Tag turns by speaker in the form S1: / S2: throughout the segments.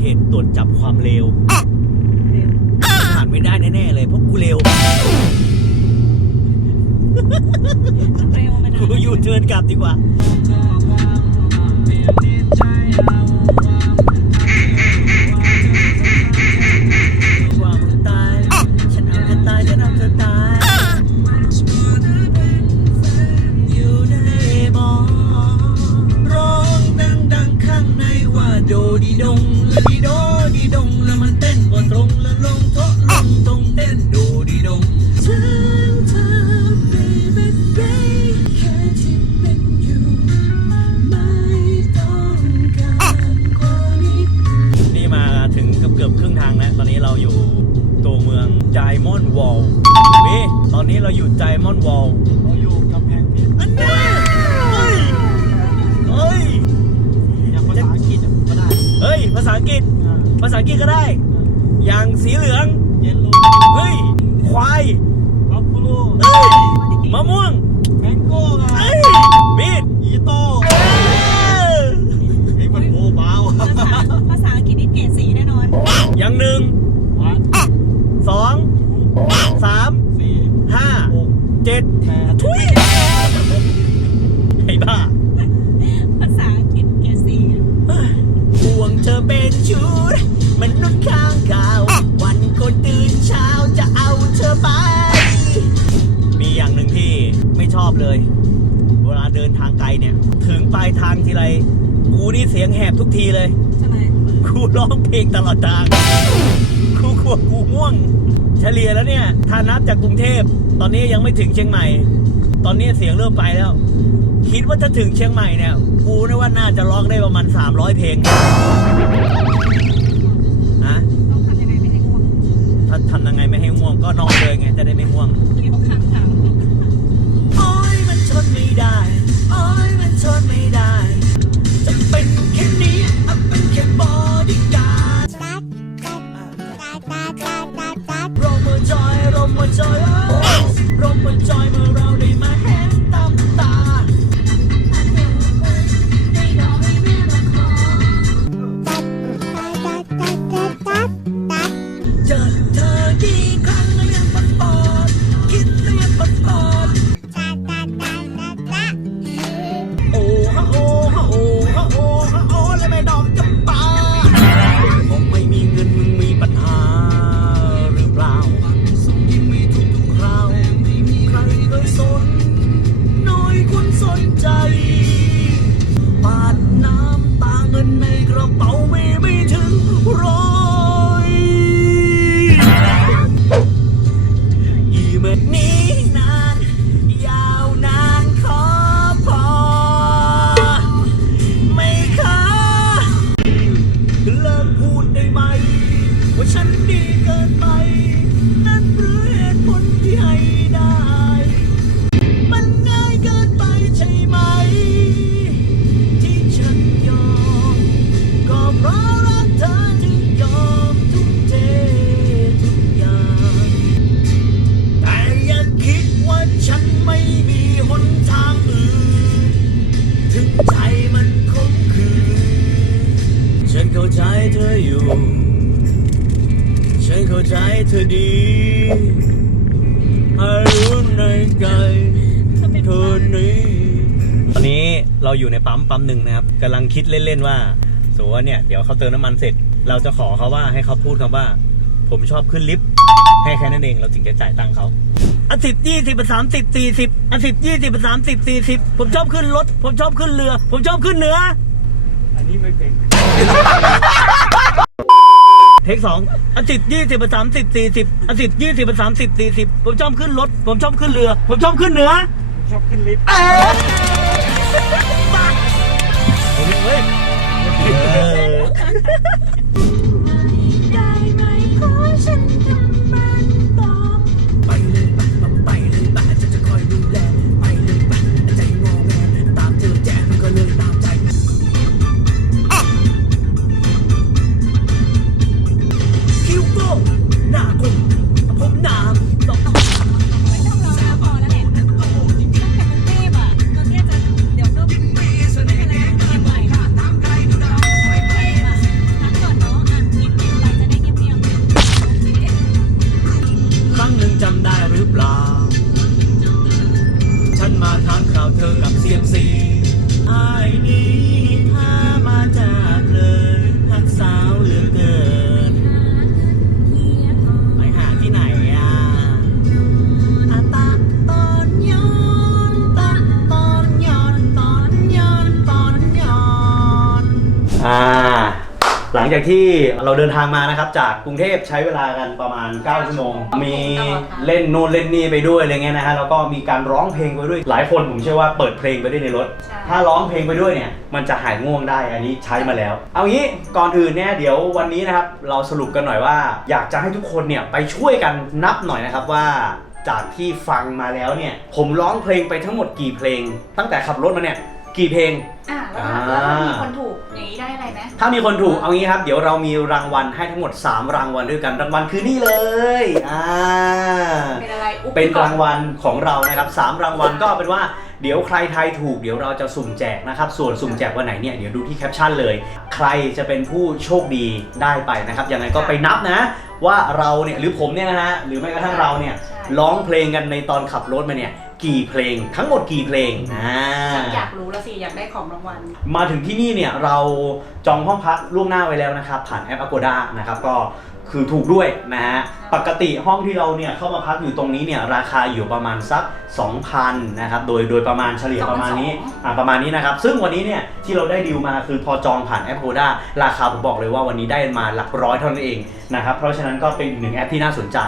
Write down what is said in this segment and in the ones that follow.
S1: เป็นเขตตรวจจับความเร็วผ่านไม่ได้แน่ๆเลยเพราะกูเร็ว
S2: เร็วไปนะ
S1: กูอยู่เทิร์นกลับดีกว่าว่าา
S3: ษาอังกฤษอ่า
S1: ภาษาอังกฤษก็ได้ อย่างสีเหลือง
S3: เยลโล่
S1: เฮ้ย ควาย
S3: บัฟฟาโล
S1: เฮ้ย มะม่วง
S3: แมงโก้นะ
S1: เฮ้ย มีด
S3: อีโต้
S1: เอ้ย
S3: เฮ้ยมันโอ้เบา
S2: ภาษาภาษาอังกฤษนี่เกรดสีแน่นอน
S1: อย่างหนึ่ง ชอบเลย เวลาเดินทางไกลเนี่ย ถึงปลายทางทีไรกูนี่เสียงแหบทุกทีเลย
S2: ทำไม
S1: กูร้องเพลงตลอดทางกูกลัวกูง่วง เฉลี่ยแล้วเนี่ยถ้านับจากกรุงเทพ ตอนนี้ยังไม่ถึงเชียงใหม่ ตอนนี้เสียงเริ่มไปแล้ว คิดว่าถ้าถึงเชียงใหม่เนี่ย กูนึกว่าน่าจะร้องได้ประมาณ 300 เพลงฮะ
S2: ต้องทำยังไงไม่ให้ง่วง
S1: ถ้าทำยังไงไม่ให้ง่วงก็นอนเลยไงจะได้ไม่ง่วง
S2: เกี่ยวข้างทาง
S1: ได้ โอ้ยมันทนไม่ได้ จะเป็นแค่นี้อะเป็นแค่บอดี้การ์ดรมจอยรมจอยโอ้รมจอย ว่าฉันดีเกินไป เธอดีให้รู้ในใจ
S2: ถ้าเป็น
S1: เธอนี้ ตอนนี้เราอยู่ในปั๊มปั๊มหนึ่งนะครับกำลังคิดเล่นๆว่าสมมติว่าเนี่ยเดี๋ยวเขาเติมน้ำมันเสร็จ เราจะขอเขาว่าให้เขาพูดคำว่า ผมชอบขึ้นลิฟต์ให้แค่นั้นเองเราถึงจะจ่ายตังค์เขาอันสิบยี่สิบสามสิบสี่สิบอันสิบยี่สิบสามสิบสี่สิบผมชอบขึ้นรถ ผมชอบขึ้นเรือ ผมชอบขึ้นเหนือ
S3: อันนี้ไม่เป็น
S1: เทคสองอันสิบยี่สิบสามสิบสี่สิบอันสิบยี่สิบสามสิบสี่สิบผมชอบขึ้นรถ ผมชอบขึ้นเรือ ผมชอบขึ้นเหนือ
S3: ชอบขึ้นลิฟต์
S1: เฮ้ย จากที่เราเดินทางมานะครับ จากกรุงเทพใช้เวลากันประมาณ 9 ชั่วโมง มีเล่นนู่นเล่นนี่ไปด้วยอะไรเงี้ยนะฮะแล้วก็มีการร้องเพลงไปด้วย หลายคนผมเชื่อว่าเปิดเพลงไปด้วยในรถ ถ้าร้องเพลงไปด้วยเนี่ย มันจะหายง่วงได้อันนี้ใช้มาแล้ว เอางี้ก่อนอื่นเนี่ยเดี๋ยววันนี้นะครับเราสรุปกันหน่อยว่า อยากจะให้ทุกคนเนี่ยไปช่วยกันนับหน่อยนะครับว่าจากที่ฟังมาแล้วเนี่ย ผมร้องเพลงไปทั้งหมดกี่เพลง ตั้งแต่ขับรถมาเนี่ย กี่เพลง
S4: อะแล้วถ้าแล้วถ้ามีคนถูกอย่างนี้ได้อะไรไหม
S1: ถ้ามีคนถูกเอางี้ครับ เดี๋ยวเรามีรางวัลให้ทั้งหมด 3 รางวัลด้วยกันรางวัลคือนี่เลยอ่า
S4: เป็นอะไรอุ๊บ
S1: เป็น
S4: ก่อ
S1: รางวัลของเรานะครับสามรางวัลก็เป็นว่าเดี๋ยวใครทายถูกเดี๋ยวเราจะสุ่มแจกนะครับ ส่วนสุ่มแจกวันไหนเนี่ยเดี๋ยวดูที่แคปชั่นเลย ใครจะเป็นผู้โชคดีได้ไปนะครับยังไงก็ไปนับนะ ว่าเราเนี่ยหรือผมเนี่ยนะฮะหรือแม้กระทั่งเราเนี่ย
S4: ใช่
S1: ร้องเพลงกันในตอนขับรถมาเนี่ย กี่เพลง ทั้งหมดกี่เพลงอ่า
S4: ฉันอยากรู้แล้วสิอยากได้ของรางวัล
S1: มาถึงที่นี่เนี่ยเราจองห้องพักล่วงหน้าไว้แล้วนะครับ ผ่านแอป Agoda นะครับก็คือถูกด้วยนะฮะ ปกติห้องที่เราเนี่ยเข้ามาพักอยู่ตรงนี้เนี่ยราคาอยู่ประมาณสัก 2,000นะครับโดยโดยประมาณเฉลี่ยประมาณนี้
S4: 2,200
S1: อ่าประมาณนี้นะครับซึ่งวันนี้เนี่ยที่เราได้ดีลมาคือพอจองผ่านแอป Agoda ราคาผมบอกเลยว่าวันนี้ได้มาหลักร้อยเท่านั้นเองนะครับเพราะฉะนั้นก็เป็นอีกหนึ่งแอปที่น่าสนใจ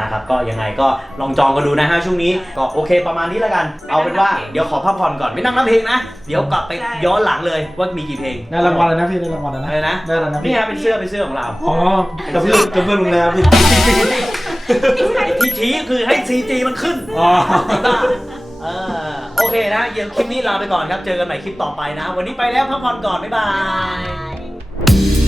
S1: นะครับก็ยังไงก็ลองจองกันดูนะฮะช่วงนี้ก็โอเคประมาณนี้แล้วกัน เอาเป็นว่าเดี๋ยวขอพักผ่อนก่อนไม่นั่งน้ำเพลงนะ เดี๋ยวกลับไปย้อนหลังเลยว่ามีกี่เพลง
S5: ได้รางวัลเลยนะพี่ได้รางวัลแล้วนะ
S1: อะไรนะ
S5: ได้แล้วนะ
S1: นี่
S5: พี่
S1: ฮะเป็นเสื้อเป็นเสื้อของเรา
S5: อ๋อกับเพื่อนกับเพื่อนโรงแรมพี่
S1: ที่ชี้คือให้ CG มันขึ้น
S5: อ๋อ
S1: เออโอเคนะเดี๋ยวคลิปนี้ลาไปก่อนครับ เจอกันใหม่คลิปต่อไปนะ วันนี้ไปแล้วพักผ่อนก่อน บ๊ายบาย